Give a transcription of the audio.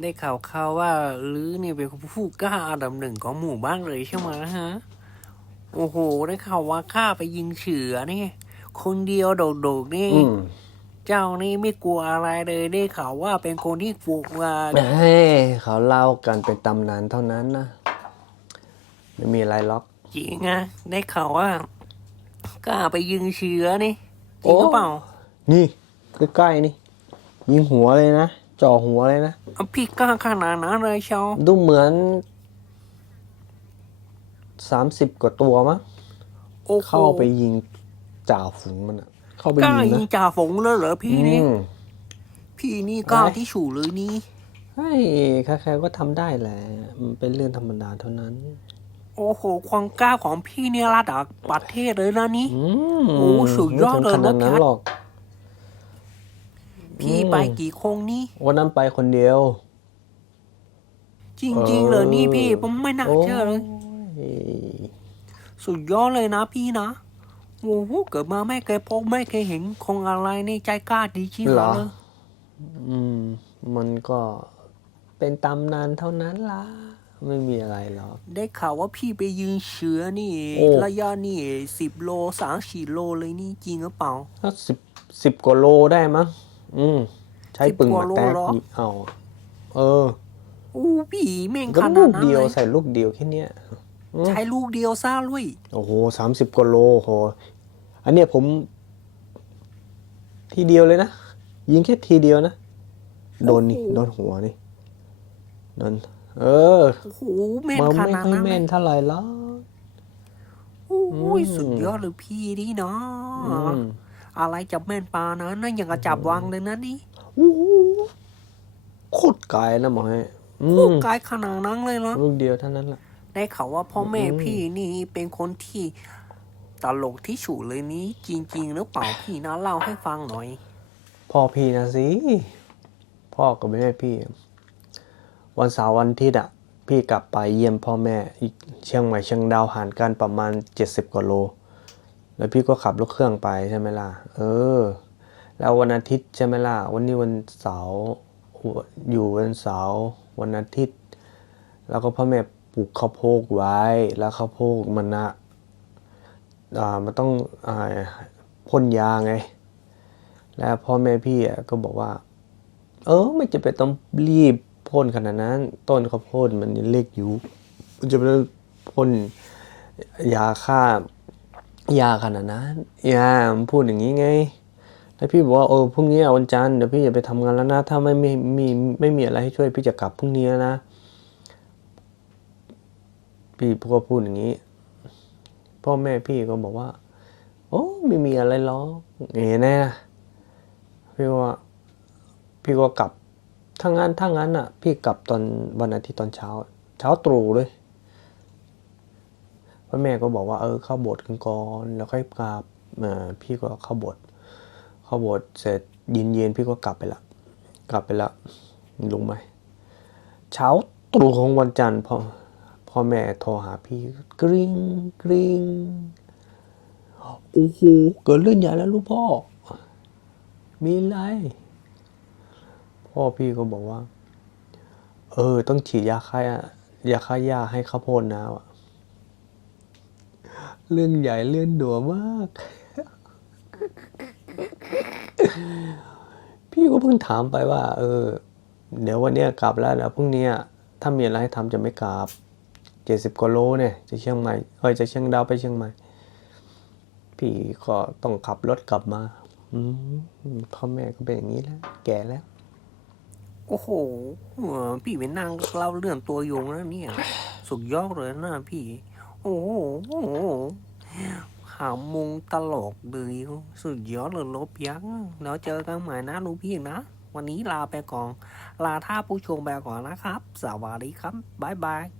ได้ข่าวข่าวว่าลือเนี่ยเป็นผู้กล้าอันดับหนึ่งของหมู่บ้านเลยใช่ไหมฮะ โอ้โห ได้ข่าวว่าข้าไปยิงเสือนี่คนเดียวโดดๆนี่อืมเจ้านี่ไม่กลัวอะไรเลยได้ข่าวว่าเป็นคนที่ปลูกว่าเฮ้ยเขาเล่ากันเป็นตำนานเท่านั้นนะไม่มีอะไรล็อก จริงอะได้ข่าวว่า กล้าไปยิงเสือนี่จริงหรือเปล่า นี่ใกล้ๆนี่ ยิงหัวเลยนะ จ่อหัวเลยนะเอาพี่กล้าขนาดนั้นเลยเชียวดูเหมือนสามสิบกว่าตัวมั้งโอ้โหเข้าไปยิงจ่าฝูงมันอะเข้าไปกล้ายิงยิงนะจ่าฝงเลยเหรอพี่นี่ อืม พี่นี่กล้าอะไร ที่ฉู่เลยนี่เฮ้ยใครๆก็ทำได้แหละ มันเป็นเรื่องธรรมดาเท่านั้น โอ้โห ความกล้าของพี่เนี่ยระดับประเทศเลยนะนี่ อืมโอ้สุดยอดเลยนะ ไม่ถึงขนาดนั้นแคทหรอก พี่อืมไปกี่คงนี่วันนั้นไปคนเดียว จริงๆเลยนี่พี่ผมไม่น่าเชื่อเลยโอ้ยสุดยอดเลยนะพี่นะโอ้โหเกิดมาไม่เคยพบไม่เคยเห็นคงอะไรนี่ใจกล้าดีชิบเหรหายอเลยอืม มันก็เป็นตำนานเท่านั้นล่ะ ไม่มีอะไรหรอก ได้ข่าวว่าพี่ไปยืนเชือนี่โอ้ระยะนี่สิบโลสามสี่โลเลยนี่จริงหรือเปล่าถ้าสิบสิบกว่าโลได้มั้ง อืมใช้สิบปึงกว่ามาโลแตกเหรอยิงเอา เอออู้พี่แม่งก็ขนาลูดกนั้นเดียวเลยใส่ลูกเดียวแค่เนี้ยอืมใช้ลูกเดียวซ่าลุยโอ้โหสามสิบกว่าโลโหอันเนี้ยผม ทีเดียวเลยนะ ยิงแค่ทีเดียวนะ โดนนี่ โดนหัวนี่โดนเออโอ้โหแม่นมาขไม่นาดค่อยนั้นเลแม่ยนเท่าไหร่หรอกโอ้ยอืมสุดยอดเลยพี่นี่เนาะ อืมอะไรจับแม่นปลานะนั่นอย่างกับจับวางเลยนะนี่โอ้โหโคตรไกลนะหมอให้อืโอ้มกายขนาดนั้นเลยเหรอลูกเดียวเท่านั้นแหละได้ข่าวว่าพ่อแม่อืมพี่นี่เป็นคนที่ตลกที่ฉุเลยนี้ จริง ๆ หรือเปล่าพี่นะเล่าให้ฟังหน่อย พ่อพี่นะสิ พ่อกับแม่พี่ วันเสาร์วันอาทิตย์อะ พี่กลับไปเยี่ยมพ่อแม่อีกเชียงใหม่เชียงดาวห่างกันประมาณ70กว่าโล แล้วพี่ก็ขับรถเครื่องไปใช่ไหมล่ะ เออ แล้ววันอาทิตย์ใช่ไหมล่ะ วันนี้วันเสาร์ อยู่วันเสาร์ วันอาทิตย์ แล้วก็พ่อแม่ปลูกข้าวโพดไว้ แล้วข้าวโพดมันนะอ่ามันต้องอ่าพ่นยาไง แล้วพ่อแม่พี่ก็บอกว่า เออ ไม่จะเป็นต้องรีบพ่นขนาดนั้น ต้นข้าวโพดมันเล็กอยู่ มันจะไปพ่นยาฆ่า ยาขนาดนั้นยาพูดอย่างนี้ไง แล้วพี่บอกว่าเออพรุ่งนี้วันจันทร์เดี๋ยวพี่จะไปทำงานแล้วนะ ถ้าไม่มีมีไม่มีอะไรให้ช่วยพี่จะกลับพรุ่งนี้แล้วนะ พี่ก็พูดอย่างนี้ พ่อแม่พี่ก็บอกว่า โอ้ไม่มีอะไรหรอกเอ๋แน่นะพี่ว่าพี่ก็กลับถ้างั้นถ้างั้นอะ พี่กลับตอนวันอาทิตย์ตอนเช้า เช้าตรู่เลย พ่อแม่ก็บอกว่าเออเข้าโบสถ์กันก่อนแล้วค่อยกลับพี่ก็เข้าโบสถ์เข้าโบสถ์เสร็จเย็นเย็นๆพี่ก็กลับไปละกลับไปละลุงไหมเช้าตรู่ของวันจันทร์พ่อพ่อแม่โทรหาพี่กริ๊งกริ๊งโอ้โหเกิดเรื่องใหญ่แล้วลูกพ่อ มีอะไร พ่อพี่ก็บอกว่า เออ ต้องฉีดยาฆ่ายาฆ่าหญ้าให้ข้าวโพดนะวะ เรื่องใหญ่เรื่องดัวมาก พี่ก็เพิ่งถามไปว่า เออ เดี๋ยววันเนี้ยกลับแล้วแล้วพรุ่งนี้ถ้ามีอะไรให้ทำจะไม่กลับเจ็ดสิบกว่าโลเนี่ยจะเชียงใหม่เอ้ยจะเชียงดาวไปเชียงใหม่ พี่ก็ต้องขับรถกลับมาอืมพ่อแม่ก็เป็นอย่างนี้แล้ว แก่แล้ว โอ้โหพี่เป็นนางเล่าเรื่องตัวยงนะเนี่ย สุดยอดเลยนะพี่ โอ้โหขำมุงตลกเลยสุดยอดเลยลบยักษ์แล้วเจอกันใหม่นะลูกพี่นะ วันนี้ลาไปก่อน ลาท่าผู้ชมไปก่อนนะครับ สวัสดีครับ บ๊ายบาย